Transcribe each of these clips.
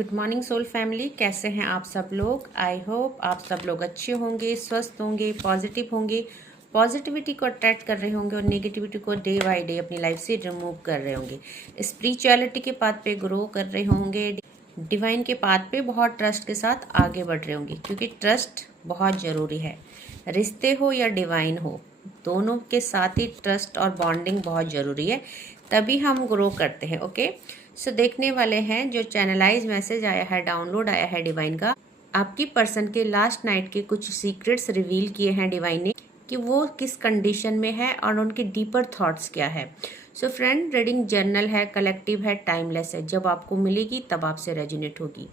Good morning soul family, कैसे हैं आप सब लोग। आई होप आप सब लोग अच्छे होंगे, स्वस्थ होंगे, पॉजिटिव होंगे, पॉजिटिविटी को अट्रैक्ट कर रहे होंगे और नेगेटिविटी को डे बाय डे अपनी लाइफ से रिमूव कर रहे होंगे। स्पिरिचुअलिटी के पाथ पे ग्रो कर रहे होंगे, डिवाइन के पाथ पे बहुत ट्रस्ट के साथ आगे बढ़ रहे होंगे, क्योंकि ट्रस्ट बहुत ज़रूरी है। रिश्ते हो या डिवाइन हो, दोनों के साथ ही ट्रस्ट और बॉन्डिंग बहुत ज़रूरी है, तभी हम ग्रो करते हैं। ओके, सो देखने वाले हैं जो चैनलाइज मैसेज आया है, डाउनलोड आया है डिवाइन का। आपकी पर्सन के लास्ट नाइट के कुछ सीक्रेट्स रिवील किए हैं डिवाइन ने, कि वो किस कंडीशन में है और उनके डीपर थॉट्स क्या है। सो फ्रेंड, रीडिंग जर्नल है, कलेक्टिव है, टाइमलेस है। जब आपको मिलेगी तब आपसे रेजोनेट होगी।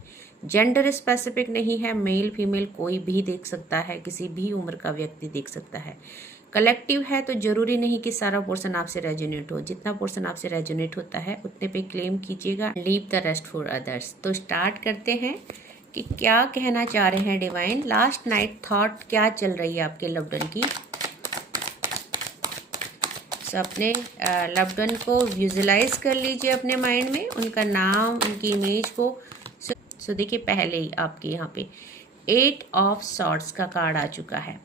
जेंडर स्पेसिफिक नहीं है, मेल फीमेल कोई भी देख सकता है, किसी भी उम्र का व्यक्ति देख सकता है। कलेक्टिव है तो जरूरी नहीं कि सारा पोर्शन आपसे रेजोनेट हो। जितना पोर्शन आपसे रेजोनेट होता है उतने पे क्लेम कीजिएगा, leave the rest for others. तो स्टार्ट करते हैं कि क्या कहना चाह रहे हैं डिवाइन। लास्ट नाइट थॉट क्या चल रही है आपके लव्ड वन की। सो अपने लव्ड वन को विजुलाइज कर लीजिए अपने माइंड में, उनका नाम, उनकी इमेज को। सो देखिए, पहले ही आपके यहाँ पे 8 ऑफ सॉर्ड्स का कार्ड आ चुका है।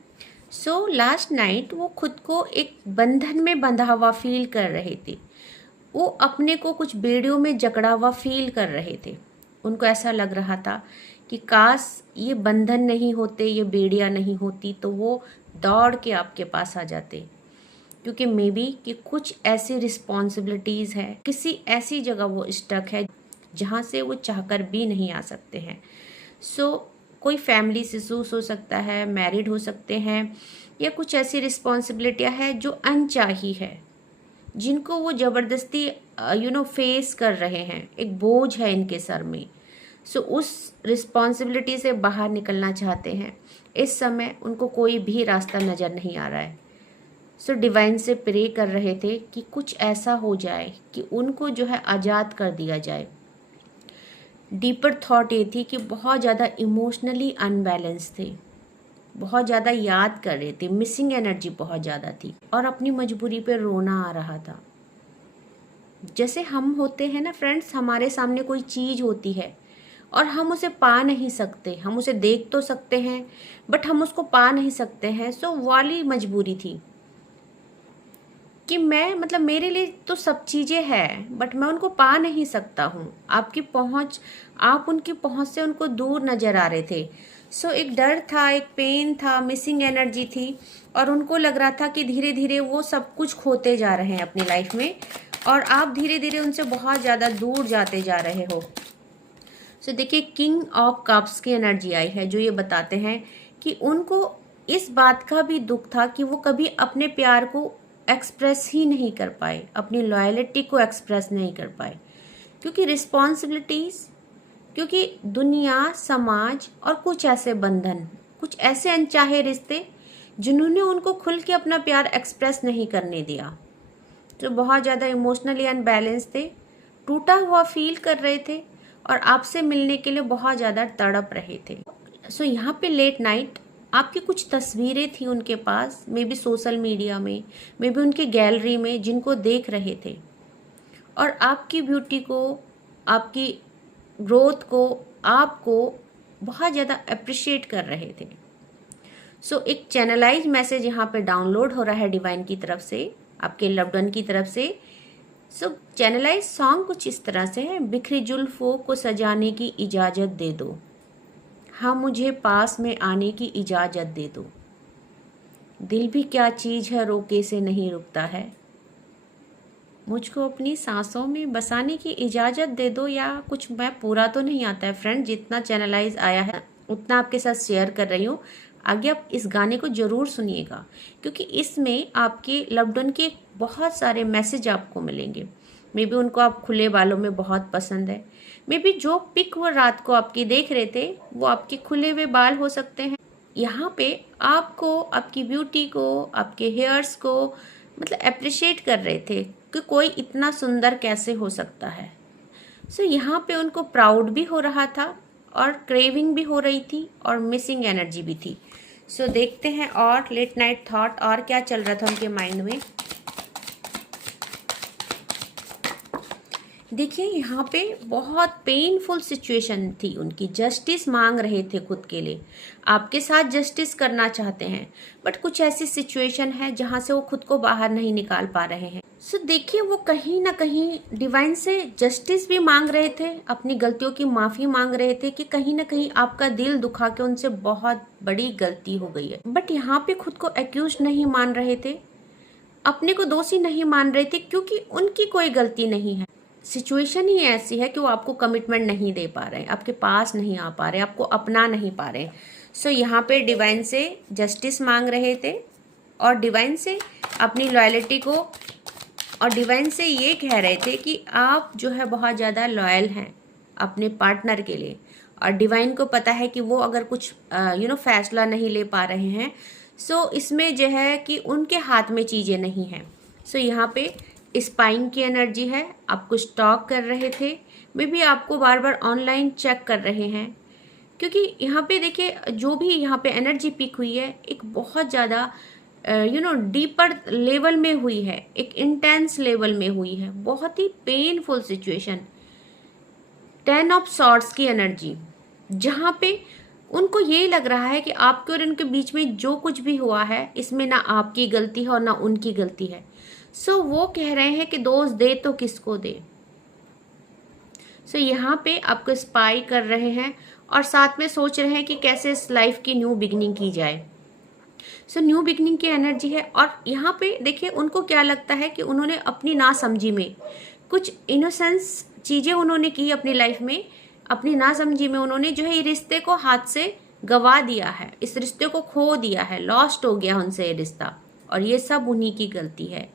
सो लास्ट नाइट वो खुद को एक बंधन में बंधा हुआ फील कर रहे थे। वो अपने को कुछ बेड़ियों में जकड़ा हुआ फील कर रहे थे। उनको ऐसा लग रहा था कि काश ये बंधन नहीं होते, ये बेड़ियाँ नहीं होती, तो वो दौड़ के आपके पास आ जाते। क्योंकि मे बी कि कुछ ऐसी रिस्पॉन्सिबिलिटीज़ है, किसी ऐसी जगह वो स्टक है जहाँ से वो चाहकर भी नहीं आ सकते हैं। सो कोई फैमिली इशूज हो सकता है, मैरिड हो सकते हैं, या कुछ ऐसी रिस्पॉन्सिबिलिटियाँ हैं जो अनचाही है, जिनको वो ज़बरदस्ती फेस कर रहे हैं। एक बोझ है इनके सर में। सो उस रिस्पॉन्सिबिलिटी से बाहर निकलना चाहते हैं। इस समय उनको कोई भी रास्ता नज़र नहीं आ रहा है। सो डिवाइन से प्रे कर रहे थे कि कुछ ऐसा हो जाए कि उनको जो है आज़ाद कर दिया जाए। डीपर थॉट ये थी कि बहुत ज़्यादा इमोशनली अनबैलेंस थे, बहुत ज़्यादा याद कर रहे थे, मिसिंग एनर्जी बहुत ज़्यादा थी, और अपनी मजबूरी पे रोना आ रहा था। जैसे हम होते हैं ना फ्रेंड्स, हमारे सामने कोई चीज़ होती है और हम उसे पा नहीं सकते। हम उसे देख तो सकते हैं बट हम उसको पा नहीं सकते हैं। सो वाली मजबूरी थी कि मैं, मतलब मेरे लिए तो सब चीज़ें हैं बट मैं उनको पा नहीं सकता हूँ। आपकी पहुँच, आप उनकी पहुँच से उनको दूर नज़र आ रहे थे। सो एक डर था, एक पेन था, मिसिंग एनर्जी थी, और उनको लग रहा था कि धीरे धीरे वो सब कुछ खोते जा रहे हैं अपनी लाइफ में, और आप धीरे धीरे उनसे बहुत ज़्यादा दूर जाते जा रहे हो। सो देखिए, किंग ऑफ कप्स की एनर्जी आई है, जो ये बताते हैं कि उनको इस बात का भी दुख था कि वो कभी अपने प्यार को एक्सप्रेस ही नहीं कर पाए, अपनी लॉयल्टी को एक्सप्रेस नहीं कर पाए, क्योंकि रिस्पॉन्सिबिलिटीज़, क्योंकि दुनिया, समाज और कुछ ऐसे बंधन, कुछ ऐसे अनचाहे रिश्ते जिन्होंने उनको खुल के अपना प्यार एक्सप्रेस नहीं करने दिया। तो बहुत ज़्यादा इमोशनली अनबैलेंस थे, टूटा हुआ फील कर रहे थे, और आपसे मिलने के लिए बहुत ज़्यादा तड़प रहे थे। सो यहाँ पे लेट नाइट आपकी कुछ तस्वीरें थी उनके पास, मे बी सोशल मीडिया में, मे बी उनकी गैलरी में, जिनको देख रहे थे, और आपकी ब्यूटी को, आपकी ग्रोथ को, आपको बहुत ज़्यादा अप्रिशिएट कर रहे थे। सो एक चैनलाइज मैसेज यहाँ पे डाउनलोड हो रहा है डिवाइन की तरफ से, आपके लव्ड वन की तरफ से। सो चैनलाइज सॉन्ग कुछ इस तरह से है। बिखरी जुल्फों को सजाने की इजाज़त दे दो, हाँ मुझे पास में आने की इजाज़त दे दो। दिल भी क्या चीज़ है, रोके से नहीं रुकता है, मुझको अपनी सांसों में बसाने की इजाज़त दे दो। या कुछ, मैं पूरा तो नहीं आता है फ्रेंड, जितना चैनलाइज आया है उतना आपके साथ शेयर कर रही हूँ। आगे आप इस गाने को ज़रूर सुनिएगा, क्योंकि इसमें आपके लव्ड वन के बहुत सारे मैसेज आपको मिलेंगे। मे बी उनको आप खुले बालों में बहुत पसंद है, मे बी जो पिक वो रात को आपकी देख रहे थे वो आपके खुले हुए बाल हो सकते हैं। यहाँ पे आपको, आपकी ब्यूटी को, आपके हेयर्स को मतलब अप्रिशिएट कर रहे थे कि कोई इतना सुंदर कैसे हो सकता है। सो यहाँ पे उनको प्राउड भी हो रहा था, और क्रेविंग भी हो रही थी, और मिसिंग एनर्जी भी थी। सो देखते हैं और लेट नाइट थॉट और क्या चल रहा था उनके माइंड में। देखिए यहाँ पे बहुत पेनफुल सिचुएशन थी उनकी, जस्टिस मांग रहे थे खुद के लिए, आपके साथ जस्टिस करना चाहते हैं, बट कुछ ऐसी सिचुएशन है जहाँ से वो खुद को बाहर नहीं निकाल पा रहे हैं। सो देखिए वो कहीं ना कहीं डिवाइन से जस्टिस भी मांग रहे थे, अपनी गलतियों की माफ़ी मांग रहे थे कि कहीं ना कहीं आपका दिल दुखा के उनसे बहुत बड़ी गलती हो गई है। बट यहाँ पे खुद को एक्यूज नहीं मान रहे थे, अपने को दोषी नहीं मान रहे थे, क्योंकि उनकी कोई गलती नहीं है। सिचुएशन ही ऐसी है कि वो आपको कमिटमेंट नहीं दे पा रहे हैं, आपके पास नहीं आ पा रहे, आपको अपना नहीं पा रहे। सो यहाँ पे डिवाइन से जस्टिस मांग रहे थे और डिवाइन से अपनी लॉयल्टी को, और डिवाइन से ये कह रहे थे कि आप जो है बहुत ज़्यादा लॉयल हैं अपने पार्टनर के लिए, और डिवाइन को पता है कि वो अगर कुछ फैसला नहीं ले पा रहे हैं, सो इसमें जो है कि उनके हाथ में चीज़ें नहीं हैं। सो यहाँ पे स्पाइंग की एनर्जी है, आप कुछ टॉक कर रहे थे, मे बी आपको बार बार ऑनलाइन चेक कर रहे हैं, क्योंकि यहाँ पे देखिए जो भी यहाँ पे एनर्जी पिक हुई है एक बहुत ज़्यादा डीपर लेवल में हुई है, एक इंटेंस लेवल में हुई है, बहुत ही पेनफुल सिचुएशन। 10 ऑफ सॉर्ड्स की एनर्जी, जहाँ पे उनको ये लग रहा है कि आपके और उनके बीच में जो कुछ भी हुआ है इसमें ना आपकी गलती है और ना उनकी गलती है। सो वो कह रहे हैं कि दोष दे तो किसको दे। सो यहाँ पे आपको स्पाई कर रहे हैं और साथ में सोच रहे हैं कि कैसे इस लाइफ की न्यू बिगनिंग की जाए। सो न्यू बिगनिंग की एनर्जी है, और यहाँ पे देखिए उनको क्या लगता है कि उन्होंने अपनी नासमझी में कुछ इनोसेंस चीज़ें उन्होंने की अपनी लाइफ में, अपनी नासमझी में उन्होंने जो है ये रिश्ते को हाथ से गवा दिया है, इस रिश्ते को खो दिया है, लॉस्ट हो गया उनसे ये रिश्ता, और ये सब उन्हीं की गलती है।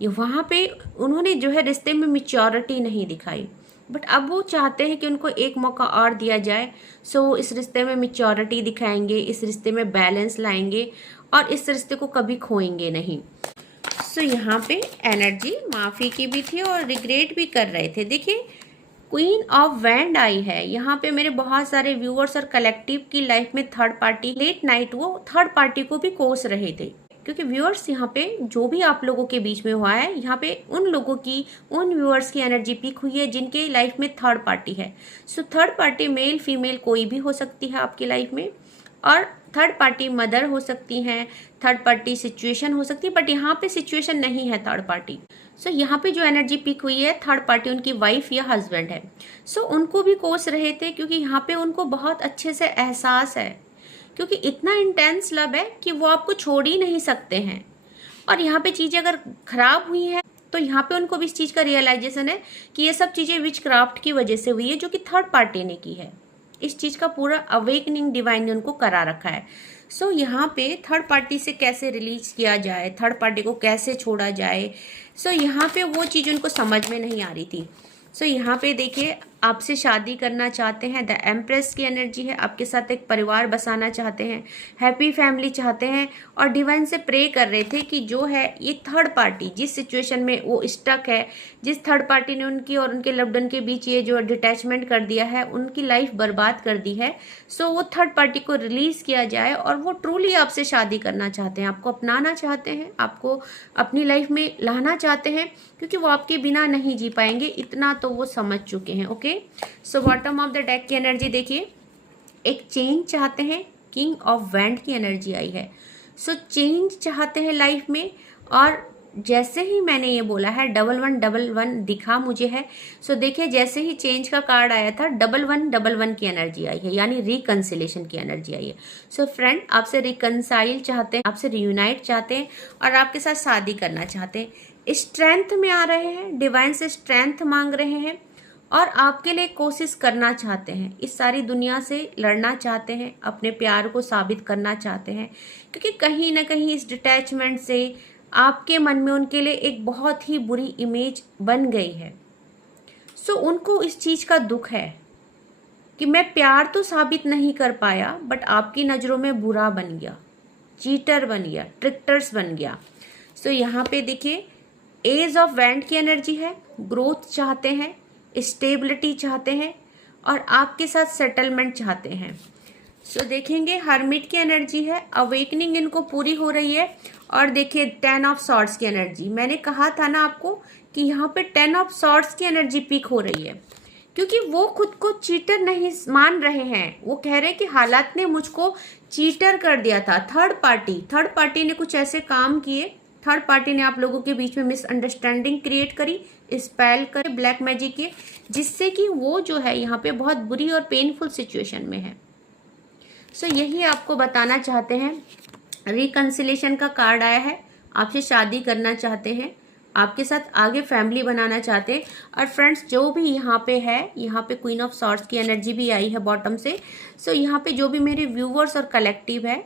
ये वहाँ पे उन्होंने जो है रिश्ते में मैच्योरिटी नहीं दिखाई, बट अब वो चाहते हैं कि उनको एक मौका और दिया जाए। सो इस रिश्ते में मैच्योरिटी दिखाएंगे, इस रिश्ते में बैलेंस लाएंगे और इस रिश्ते को कभी खोएंगे नहीं। सो यहाँ पे एनर्जी माफ़ी की भी थी और रिग्रेट भी कर रहे थे। देखिए क्वीन ऑफ वैंड आई है यहाँ पे। मेरे बहुत सारे व्यूअर्स और कलेक्टिव की लाइफ में थर्ड पार्टी लेट नाइट वो थर्ड पार्टी को भी कोस रहे थे, क्योंकि व्यूअर्स यहाँ पे जो भी आप लोगों के बीच में हुआ है, यहाँ पे उन लोगों की, उन व्यूअर्स की एनर्जी पिक हुई है जिनके लाइफ में थर्ड पार्टी है। So third party male female कोई भी हो सकती है आपकी लाइफ में, और थर्ड पार्टी मदर हो सकती हैं, थर्ड पार्टी सिचुएशन हो सकती है, बट यहाँ पे सिचुएशन नहीं है थर्ड पार्टी। सो यहाँ पे जो एनर्जी पिक हुई है थर्ड पार्टी उनकी वाइफ या हस्बैंड है। सो उनको भी कोस रहे थे, क्योंकि यहाँ पे उनको बहुत अच्छे से एहसास है, क्योंकि इतना इंटेंस लव है कि वो आपको छोड़ ही नहीं सकते हैं। और यहाँ पे चीज़ें अगर खराब हुई है तो यहाँ पे उनको भी इस चीज़ का रियलाइजेशन है कि ये सब चीज़ें विच क्राफ्ट की वजह से हुई है, जो कि थर्ड पार्टी ने की है। इस चीज़ का पूरा अवेकनिंग डिवाइन ने उनको करा रखा है। सो यहाँ पे थर्ड पार्टी से कैसे रिलीज किया जाए, थर्ड पार्टी को कैसे छोड़ा जाए, सो यहाँ पे वो चीज़ उनको समझ में नहीं आ रही थी। सो यहाँ पे देखिए आपसे शादी करना चाहते हैं, द एम्प्रेस की एनर्जी है, आपके साथ एक परिवार बसाना चाहते हैं, हैप्पी फैमिली चाहते हैं, और डिवाइन से प्रे कर रहे थे कि जो है ये थर्ड पार्टी जिस सिचुएशन में वो स्टक है, जिस थर्ड पार्टी ने उनकी और उनके लव्ड वन के बीच ये जो डिटैचमेंट कर दिया है, उनकी लाइफ बर्बाद कर दी है। सो वो थर्ड पार्टी को रिलीज किया जाए और वो ट्रूली आपसे शादी करना चाहते हैं, आपको अपनाना चाहते हैं, आपको अपनी लाइफ में लाना चाहते हैं, क्योंकि वो आपके बिना नहीं जी पाएंगे, इतना तो वो समझ चुके हैं। Okay, so bottom of the deck की एनर्जी देखिए, एक चेंज चाहते हैं, किंग ऑफ वैंड की एनर्जी आई है। सो चेंज चाहते हैं लाइफ में, और जैसे ही मैंने ये बोला है 1111 दिखा मुझे है। सो देखिए जैसे ही चेंज का कार्ड आया था 1111 की एनर्जी आई है, यानी रिकंसिलेशन की एनर्जी आई है। सो फ्रेंड आपसे रिकंसाइल चाहते हैं, आपसे रियूनाइट चाहते हैं और आपके साथ शादी करना चाहते हैं। स्ट्रेंथ में आ रहे हैं, डिवाइन से स्ट्रेंथ मांग रहे हैं और आपके लिए कोशिश करना चाहते हैं, इस सारी दुनिया से लड़ना चाहते हैं, अपने प्यार को साबित करना चाहते हैं, क्योंकि कहीं ना कहीं इस डिटैचमेंट से आपके मन में उनके लिए एक बहुत ही बुरी इमेज बन गई है। सो उनको इस चीज़ का दुख है कि मैं प्यार तो साबित नहीं कर पाया, बट आपकी नज़रों में बुरा बन गया, चीटर बन गया, ट्रिक्टर्स बन गया। सो यहाँ पे देखिए एज ऑफ वैंड की एनर्जी है, ग्रोथ चाहते हैं, स्टेबिलिटी चाहते हैं और आपके साथ सेटलमेंट चाहते हैं। सो देखेंगे हर्मिट की एनर्जी है, अवेकनिंग इनको पूरी हो रही है और देखिए 10 ऑफ सॉर्ड्स की एनर्जी, मैंने कहा था ना आपको कि यहाँ पे 10 ऑफ सॉर्ड्स की एनर्जी पीक हो रही है, क्योंकि वो खुद को चीटर नहीं मान रहे हैं। वो कह रहे हैं कि हालात ने मुझको चीटर कर दिया था। थर्ड पार्टी ने कुछ ऐसे काम किए, थर्ड पार्टी ने आप लोगों के बीच में मिसअंडरस्टैंडिंग क्रिएट करी, स्पेल करे, ब्लैक मैजिक किए, जिससे कि वो जो है यहाँ पे बहुत बुरी और पेनफुल सिचुएशन में है। सो यही आपको बताना चाहते हैं। रिकंसिलेशन का कार्ड आया है, आपसे शादी करना चाहते हैं, आपके साथ आगे फैमिली बनाना चाहते हैं। और फ्रेंड्स जो भी यहाँ पे है, यहाँ पे क्वीन ऑफ सॉर्ड्स की एनर्जी भी आई है बॉटम से। सो यहाँ पे जो भी मेरे व्यूवर्स और कलेक्टिव है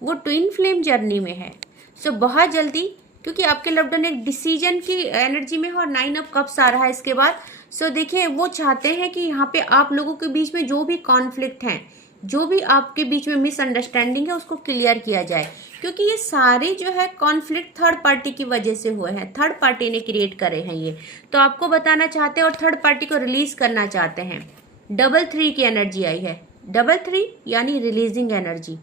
वो ट्विन फ्लेम जर्नी में है। सो बहुत जल्दी, क्योंकि आपके लव्ड वन एक डिसीजन की एनर्जी में है और 9 ऑफ कप्स आ रहा है इसके बाद। सो देखिए वो चाहते हैं कि यहाँ पे आप लोगों के बीच में जो भी कॉन्फ्लिक्ट हैं, जो भी आपके बीच में मिसअंडरस्टैंडिंग है, उसको क्लियर किया जाए, क्योंकि ये सारे जो है कॉन्फ्लिक्ट थर्ड पार्टी की वजह से हुए हैं, थर्ड पार्टी ने क्रिएट करे हैं ये। तो आपको बताना चाहते हैं और थर्ड पार्टी को रिलीज करना चाहते हैं। 3 की एनर्जी आई है, 3 यानी रिलीजिंग एनर्जी।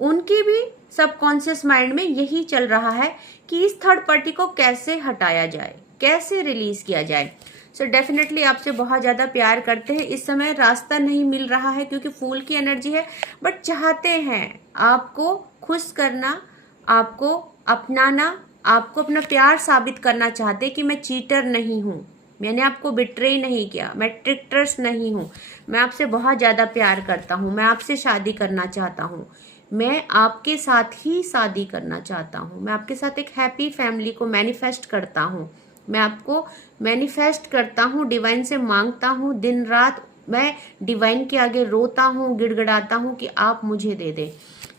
उनकी भी सबकॉन्शियस माइंड में यही चल रहा है कि इस थर्ड पार्टी को कैसे हटाया जाए, कैसे रिलीज किया जाए। सो डेफिनेटली आपसे बहुत ज़्यादा प्यार करते हैं। इस समय रास्ता नहीं मिल रहा है क्योंकि फूल की एनर्जी है, बट चाहते हैं आपको खुश करना, आपको अपनाना, आपको अपना प्यार साबित करना चाहते कि मैं चीटर नहीं हूँ, मैंने आपको बिट्रे नहीं किया, मैं ट्रिकटर्स नहीं हूँ, मैं आपसे बहुत ज़्यादा प्यार करता हूँ, मैं आपसे शादी करना चाहता हूँ, मैं आपके साथ ही शादी करना चाहता हूँ, मैं आपके साथ एक हैप्पी फैमिली को मैनिफेस्ट करता हूँ, मैं आपको मैनिफेस्ट करता हूँ, डिवाइन से मांगता हूँ, दिन रात मैं डिवाइन के आगे रोता हूँ, गिड़गिड़ाता हूँ कि आप मुझे दे दें।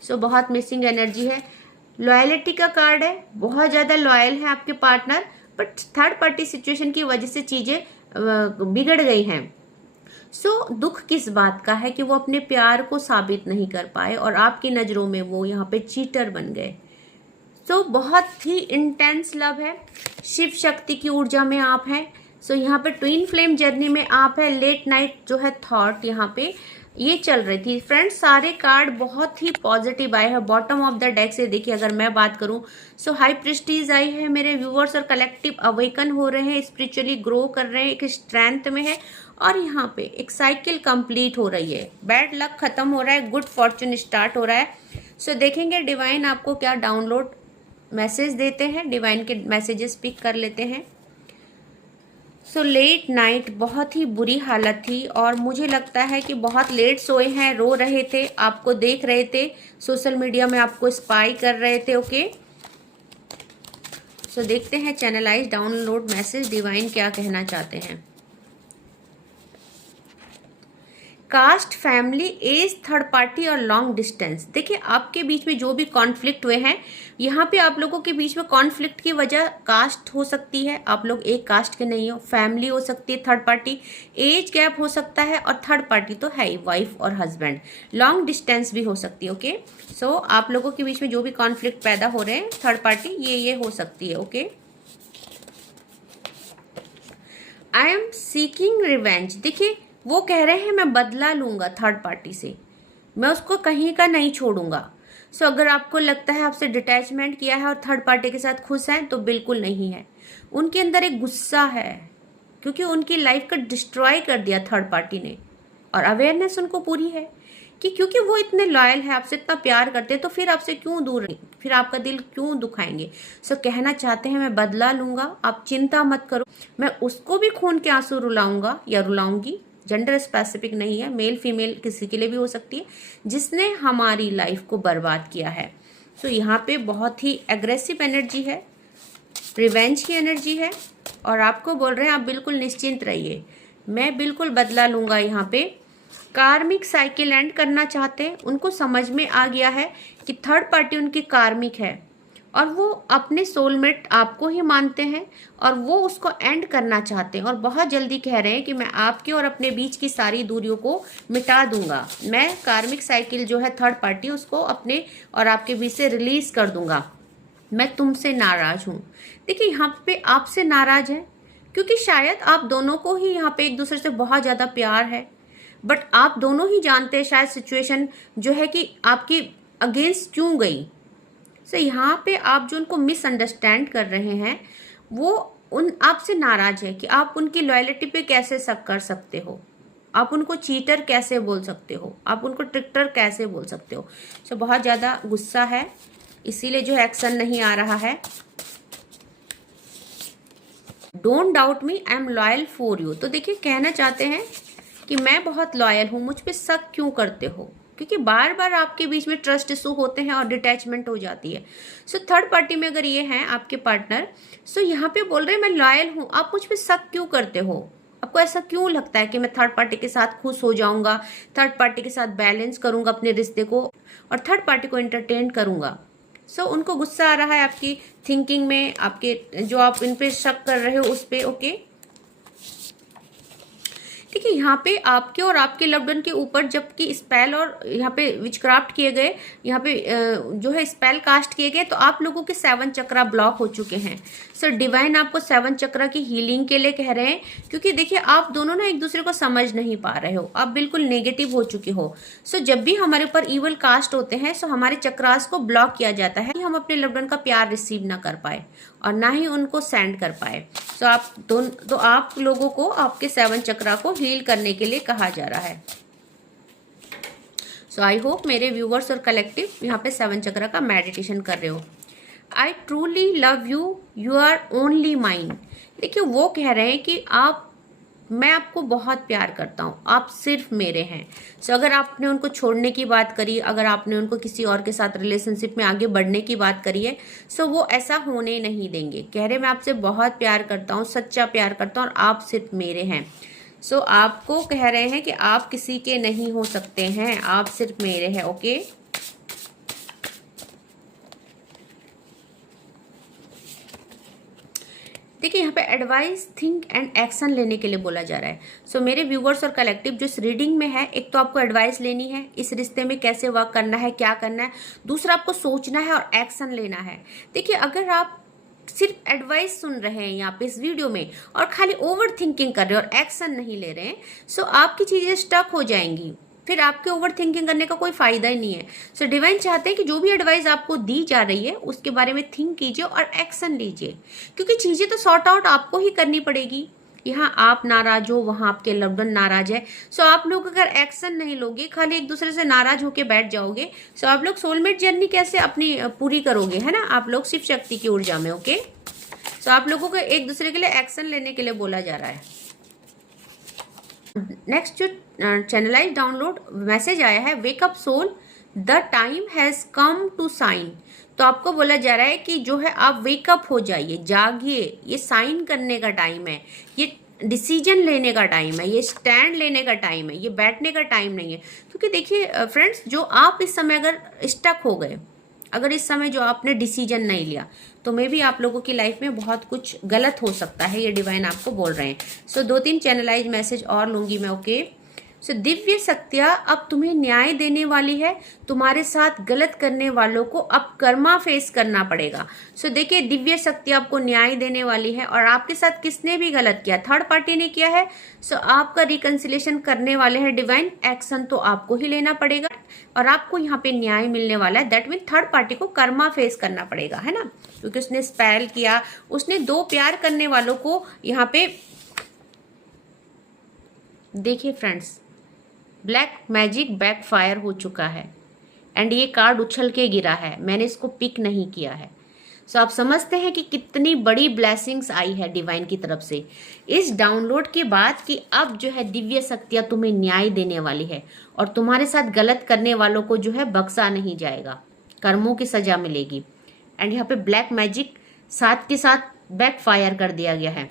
सो बहुत मिसिंग एनर्जी है। लॉयलिटी का कार्ड है, बहुत ज़्यादा लॉयल है आपके partner, but third party situation की वजह से चीज़ें बिगड़ गई हैं। सो दुख किस बात का है कि वो अपने प्यार को साबित नहीं कर पाए और आपकी नज़रों में वो यहाँ पे चीटर बन गए। सो बहुत ही इंटेंस लव है, शिव शक्ति की ऊर्जा में आप हैं। सो यहाँ पे ट्विन फ्लेम जर्नी में आप है। लेट नाइट जो है थॉट यहाँ पे ये चल रही थी। फ्रेंड्स सारे कार्ड बहुत ही पॉजिटिव आए हैं बॉटम ऑफ द डेक से। देखिए अगर मैं बात करूं सो हाई प्रेस्टीज आई है, मेरे व्यूवर्स और कलेक्टिव अवेकन हो रहे हैं, स्पिरिचुअली ग्रो कर रहे हैं, एक स्ट्रेंथ में है, और यहाँ पे एक साइकिल कंप्लीट हो रही है, बैड लक खत्म हो रहा है, गुड फॉर्चून स्टार्ट हो रहा है। सो देखेंगे डिवाइन आपको क्या डाउनलोड मैसेज देते हैं, डिवाइन के मैसेजेस पिक कर लेते हैं। सो लेट नाइट बहुत ही बुरी हालत थी और मुझे लगता है कि बहुत लेट सोए हैं, रो रहे थे, आपको देख रहे थे, सोशल मीडिया में आपको स्पाई कर रहे थे। ओके सो देखते हैं चैनलाइज डाउनलोड मैसेज डिवाइन क्या कहना चाहते हैं। Caste, family, age, third party और लॉन्ग डिस्टेंस। देखिए आपके बीच में जो भी कॉन्फ्लिक्ट हुए हैं, यहाँ पे आप लोगों के बीच में कॉन्फ्लिक्ट की वजह कास्ट हो सकती है, आप लोग एक कास्ट के नहीं हो, फैमिली हो सकती है, थर्ड पार्टी, एज गैप हो सकता है, और थर्ड पार्टी तो है ही, वाइफ और हस्बैंड, लॉन्ग डिस्टेंस भी हो सकती है। ओके सो आप लोगों के बीच में जो भी कॉन्फ्लिक्ट पैदा हो रहे हैं, थर्ड पार्टी ये हो सकती है। Okay I am seeking revenge. देखिए वो कह रहे हैं मैं बदला लूंगा थर्ड पार्टी से, मैं उसको कहीं का नहीं छोड़ूंगा। सो अगर आपको लगता है आपसे डिटैचमेंट किया है और थर्ड पार्टी के साथ खुश हैं, तो बिल्कुल नहीं है। उनके अंदर एक गुस्सा है क्योंकि उनकी लाइफ को डिस्ट्रॉय कर दिया थर्ड पार्टी ने, और अवेयरनेस उनको पूरी है कि क्योंकि वो इतने लॉयल है, आपसे इतना प्यार करते हैं, तो फिर आपसे क्यों दूर रहेंगे, फिर आपका दिल क्यों दुखाएंगे। सो कहना चाहते हैं मैं बदला लूंगा, आप चिंता मत करो, मैं उसको भी खून के आंसू रुलाऊंगा या रुलाऊंगी, जेंडर स्पेसिफिक नहीं है, मेल फीमेल किसी के लिए भी हो सकती है, जिसने हमारी लाइफ को बर्बाद किया है। सो यहाँ पे बहुत ही एग्रेसिव एनर्जी है, रिवेंज की एनर्जी है, और आपको बोल रहे हैं आप बिल्कुल निश्चिंत रहिए, मैं बिल्कुल बदला लूंगा। यहाँ पे कार्मिक साइकिल एंड करना चाहते हैं, उनको समझ में आ गया है कि थर्ड पार्टी उनकी कार्मिक है और वो अपने सोलमेट आपको ही मानते हैं और वो उसको एंड करना चाहते हैं, और बहुत जल्दी कह रहे हैं कि मैं आपके और अपने बीच की सारी दूरियों को मिटा दूंगा, मैं कार्मिक साइकिल जो है थर्ड पार्टी उसको अपने और आपके बीच से रिलीज कर दूंगा, मैं तुमसे नाराज हूँ। देखिए यहाँ पे आपसे नाराज है क्योंकि शायद आप दोनों को ही यहाँ पे एक दूसरे से बहुत ज़्यादा प्यार है, बट आप दोनों ही जानते हैं शायद सिचुएशन जो है कि आपकी अगेंस्ट क्यों गई, सो यहाँ पे आप जो उनको मिसअंडरस्टैंड कर रहे हैं वो उन आपसे नाराज है कि आप उनकी लॉयल्टी पे कैसे शक कर सकते हो, आप उनको चीटर कैसे बोल सकते हो, आप उनको ट्रिक्टर कैसे बोल सकते हो। सो बहुत ज़्यादा गुस्सा है, इसीलिए जो एक्शन नहीं आ रहा है। Don't doubt me, I am loyal for you. तो देखिए कहना चाहते हैं कि मैं बहुत लॉयल हूँ, मुझ पे शक क्यों करते हो, क्योंकि बार बार आपके बीच में ट्रस्ट इशू होते हैं और डिटैचमेंट हो जाती है। सो थर्ड पार्टी में अगर ये हैं आपके पार्टनर, सो यहाँ पे बोल रहे हैं मैं लॉयल हूँ, आप मुझ पे शक क्यों करते हो, आपको ऐसा क्यों लगता है कि मैं थर्ड पार्टी के साथ खुश हो जाऊंगा, थर्ड पार्टी के साथ बैलेंस करूंगा अपने रिश्ते को और थर्ड पार्टी को एंटरटेन करूंगा। सो उनको गुस्सा आ रहा है आपकी थिंकिंग में, आपके जो आप इन पे शक कर रहे हो उस पे। ओके देखिए यहाँ पे आपके और आपके लव्ड वन के ऊपर जबकि स्पेल और यहाँ पे विचक्राफ्ट किए गए, यहाँ पे जो है स्पेल कास्ट किए गए, तो आप लोगों के 7 चक्रा ब्लॉक हो चुके हैं। सर डिवाइन आपको 7 चक्रा की हीलिंग के लिए कह रहे हैं, क्योंकि देखिए आप दोनों ना एक दूसरे को समझ नहीं पा रहे हो, आप बिल्कुल नेगेटिव हो चुके हो। सो जब भी हमारे ऊपर इवल कास्ट होते हैं सो हमारे चक्रास को ब्लॉक किया जाता है, हम अपने लव्ड वन का प्यार रिसीव ना कर पाए और ना ही उनको सेंड कर पाए। सो आप लोगों को आपके 7 चक्रा को हील करने के लिए कहा जा रहा है। सो आई होप मेरे व्यूवर्स और कलेक्टिव यहाँ पे 7 चक्रा का मेडिटेशन कर रहे हो। I truly love you, you are only mine. देखिए वो कह रहे हैं कि मैं आपको बहुत प्यार करता हूँ, आप सिर्फ मेरे हैं। सो अगर आपने उनको छोड़ने की बात करी, अगर आपने उनको किसी और के साथ रिलेशनशिप में आगे बढ़ने की बात करी है, सो वो ऐसा होने नहीं देंगे। कह रहे मैं आपसे बहुत प्यार करता हूँ, सच्चा प्यार करता हूँ और आप सिर्फ मेरे हैं। सो आपको कह रहे हैं कि आप किसी के नहीं हो सकते हैं, आप सिर्फ मेरे हैं। ओके देखिए यहाँ पे एडवाइस, थिंक एंड एक्शन लेने के लिए बोला जा रहा है। सो मेरे व्यूवर्स और कलेक्टिव जो इस रीडिंग में है, एक तो आपको एडवाइस लेनी है, इस रिश्ते में कैसे वर्क करना है, क्या करना है। दूसरा आपको सोचना है और एक्शन लेना है। देखिए अगर आप सिर्फ एडवाइस सुन रहे हैं यहाँ पे इस वीडियो में और खाली ओवर थिंकिंग कर रहे हैं और एक्शन नहीं ले रहे हैं, सो आपकी चीजें स्टक हो जाएंगी, फिर आपके ओवर थिंकिंग करने का कोई फायदा ही नहीं है। सो डिवाइन चाहते हैं कि जो भी एडवाइस आपको दी जा रही है उसके बारे में थिंक कीजिए और एक्शन लीजिए, क्योंकि चीजें तो सॉर्ट आउट आपको ही करनी पड़ेगी। यहाँ आप नाराज हो, वहां आपके लव्ड वन नाराज है। सो आप लोग अगर एक्शन नहीं लोगे, खाली एक दूसरे से नाराज होके बैठ जाओगे, सो आप लोग सोलमेट जर्नी कैसे अपनी पूरी करोगे, है ना। आप लोग शिव शक्ति की ऊर्जा में। ओके सो आप लोगों को एक दूसरे के लिए एक्शन लेने के लिए बोला जा रहा है। नेक्स्ट जो चैनलाइज डाउनलोड मैसेज आया है, wake up soul, the time has come to shine. तो आपको बोला जा रहा है कि जो है आप वेकअप हो जाइए, जागिए, ये साइन करने का टाइम है, ये डिसीजन लेने का टाइम है, ये स्टैंड लेने का टाइम है, ये बैठने का टाइम नहीं है। क्योंकि देखिए फ्रेंड्स, जो आप इस समय अगर स्टक हो गए, अगर इस समय जो आपने डिसीजन नहीं लिया, तो मे भी आप लोगों की लाइफ में बहुत कुछ गलत हो सकता है, ये डिवाइन आपको बोल रहे हैं। सो 2-3 चैनलाइज मैसेज और लूंगी मैं। ओके सो दिव्य शक्तियां अब तुम्हें न्याय देने वाली है, तुम्हारे साथ गलत करने वालों को अब कर्मा फेस करना पड़ेगा। सो देखिए दिव्य शक्ति आपको न्याय देने वाली है, और आपके साथ किसने भी गलत किया, थर्ड पार्टी ने किया है, सो आपका रिकंसिलेशन करने वाले हैं डिवाइन। एक्शन तो आपको ही लेना पड़ेगा और आपको यहाँ पे न्याय मिलने वाला है। दैट मीन थर्ड पार्टी को कर्मा फेस करना पड़ेगा, है ना, क्योंकि उसने स्पेल किया, उसने 2 प्यार करने वालों को यहाँ पे। देखिए फ्रेंड्स, ब्लैक मैजिक बैकफायर हो चुका है एंड ये कार्ड उछल के गिरा है, मैंने इसको पिक नहीं किया है। सो आप समझते हैं कि कितनी बड़ी ब्लेसिंग्स आई है डिवाइन की तरफ से इस डाउनलोड के बाद, कि अब जो है दिव्य शक्तियां तुम्हें न्याय देने वाली है और तुम्हारे साथ गलत करने वालों को जो है बख्शा नहीं जाएगा, कर्मों की सजा मिलेगी। एंड यहाँ पे ब्लैक मैजिक साथ के साथ बैकफायर कर दिया गया है।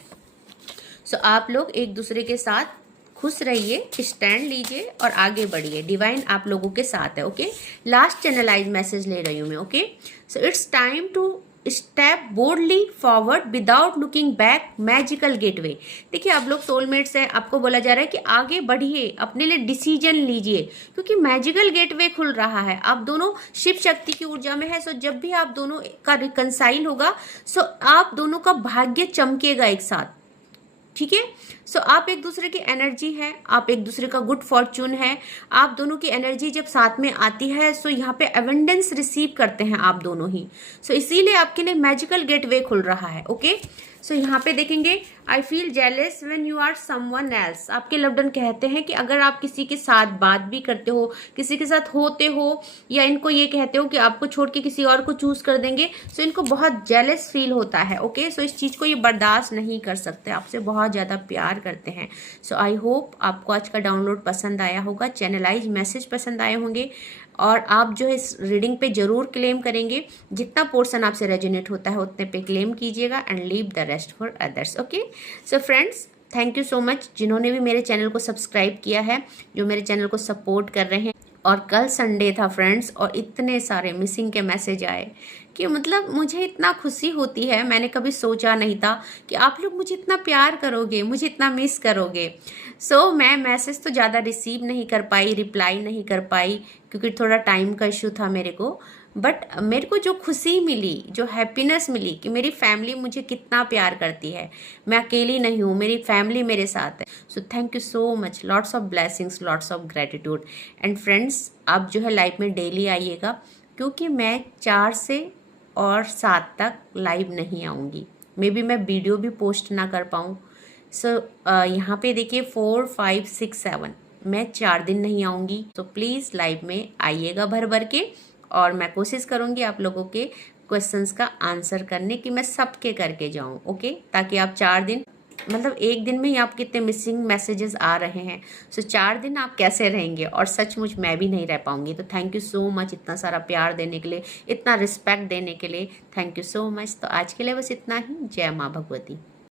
सो आप लोग एक दूसरे के साथ खुश रहिए, स्टैंड लीजिए और आगे बढ़िए। डिवाइन आप लोगों के साथ है। ओके लास्ट चैनलाइज मैसेज ले रही हूँ मैं। Okay so it's time to step boldly forward without looking back, magical gateway. देखिए आप लोग सोलमेट्स हैं, आपको बोला जा रहा है कि आगे बढ़िए, अपने लिए डिसीजन लीजिए, क्योंकि मैजिकल गेटवे खुल रहा है। आप दोनों शिव शक्ति की ऊर्जा में है। सो जब भी आप दोनों का रिकंसाइल होगा, सो आप दोनों का भाग्य चमकेगा एक साथ, ठीक है। सो आप एक दूसरे की एनर्जी है, आप एक दूसरे का गुड फॉर्चून है, आप दोनों की एनर्जी जब साथ में आती है सो यहाँ पे एवेंडेंस रिसीव करते हैं आप दोनों ही। सो इसीलिए आपके लिए मैजिकल गेटवे खुल रहा है। ओके, सो यहाँ पे देखेंगे, I feel jealous when you are someone else. आपके लव्ड वन कहते हैं कि अगर आप किसी के साथ बात भी करते हो, किसी के साथ होते हो, या इनको ये कहते हो कि आपको छोड़ के किसी और को चूज कर देंगे, सो इनको बहुत जेलस फील होता है। ओके, सो इस चीज को ये बर्दाश्त नहीं कर सकते, आपसे बहुत ज्यादा प्यार करते हैं। सो आई होप आपको आज का डाउनलोड पसंद आया होगा, चैनलाइज मैसेज पसंद आए होंगे, और आप जो है इस रीडिंग पे जरूर क्लेम करेंगे। जितना पोर्शन आपसे रेजोनेट होता है उतने पे क्लेम कीजिएगा and leave the rest for others. Okay, so friends, thank you so much जिन्होंने भी मेरे चैनल को सब्सक्राइब किया है, जो मेरे चैनल को सपोर्ट कर रहे हैं। और कल संडे था फ्रेंड्स, और इतने सारे मिसिंग के मैसेज आए कि मतलब मुझे इतना खुशी होती है, मैंने कभी सोचा नहीं था कि आप लोग मुझे इतना प्यार करोगे, मुझे इतना मिस करोगे। सो मैं मैसेज तो ज़्यादा रिसीव नहीं कर पाई, रिप्लाई नहीं कर पाई, क्योंकि थोड़ा टाइम का इशू था मेरे को। बट मेरे को जो खुशी मिली, जो हैप्पीनेस मिली कि मेरी फैमिली मुझे कितना प्यार करती है, मैं अकेली नहीं हूँ, मेरी फैमिली मेरे साथ है। So thank you so much, lots of blessings, lots of gratitude. And friends, आप जो है लाइफ में डेली आइएगा, क्योंकि मैं 4 से और 7 तक लाइव नहीं आऊँगी। मे बी मैं वीडियो भी पोस्ट ना कर पाऊँ। सो यहाँ पे देखिए 4, 5, 6, 7 मैं 4 दिन नहीं आऊँगी। तो प्लीज़ लाइव में आइएगा भर भर के, और मैं कोशिश करूँगी आप लोगों के क्वेश्चंस का आंसर करने की, मैं सबके करके जाऊँ। ओके, ताकि आप 4 दिन, मतलब एक दिन में ही आप कितने मिसिंग मैसेजेस आ रहे हैं, सो 4 दिन आप कैसे रहेंगे, और सचमुच मैं भी नहीं रह पाऊंगी। तो थैंक यू सो मच इतना सारा प्यार देने के लिए, इतना रिस्पेक्ट देने के लिए, थैंक यू सो मच। तो आज के लिए बस इतना ही। जय माँ भगवती।